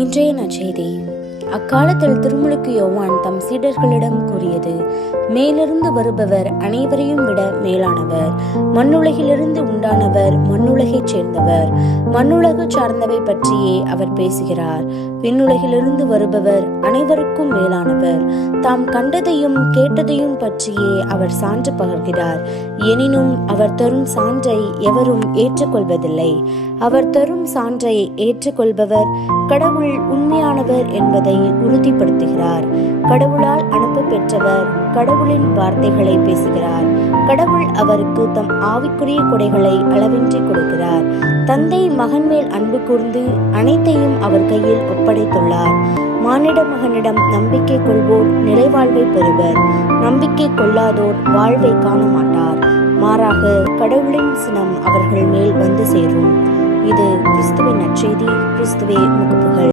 இன்றைய நற்செய்தி. அக்காலத்தில் திருமுழுக்கு யோவான் தம் சீடர்களிடம் கூறியது: மேலிருந்து வருபவர் அனைவரையும் விட மேலானவர். மண்ணுலகிலிருந்து உண்டானவர், மண்ணுலகைச் சேர்ந்தவர். மண்ணுலகு சார்ந்தவை பற்றியே அவர் பேசுகிறார். விண்ணுலகிலிருந்து வருபவர் அனைவருக்கும் மேலானவர். தாம் கண்டதையும் கேட்டதையும் பற்றியே அவர் சான்று பகர்கிறார். எனினும் அவர் தரும் சான்றை எவரும் ஏற்றுக்கொள்வதில்லை. அவர் தரும் சான்றை ஏற்றுக்கொள்பவர் கடவுள் உண்மையானவர் என்பதை உறுதிப்படுத்துகிறார். கடவுளால் அனுப்ப பெற்றவர் கடவுளின் வார்த்தைகளை பேசுகிறார். கடவுள் அவருக்கு தம் ஆவிக்குரிய கொடைகளை அளவின்றி கொடுக்கிறார். தந்தை மகன் மேல் அன்பு கூர்ந்து அனைத்தையும் அவர் கையில் ஒப்படைத்துள்ளார். மானிட மகனிடம் நம்பிக்கை கொள்வோர் நிலைவாழ்வை பெறுவர். நம்பிக்கை கொள்ளாதோர் வாழ்வை காண மாட்டார். மாறாக கடவுளின் சினம் அவர்கள் மேல் வந்து சேரும். இது கிறிஸ்துவின் நற்செய்தி. கிறிஸ்துவே உமக்கு புகழ்.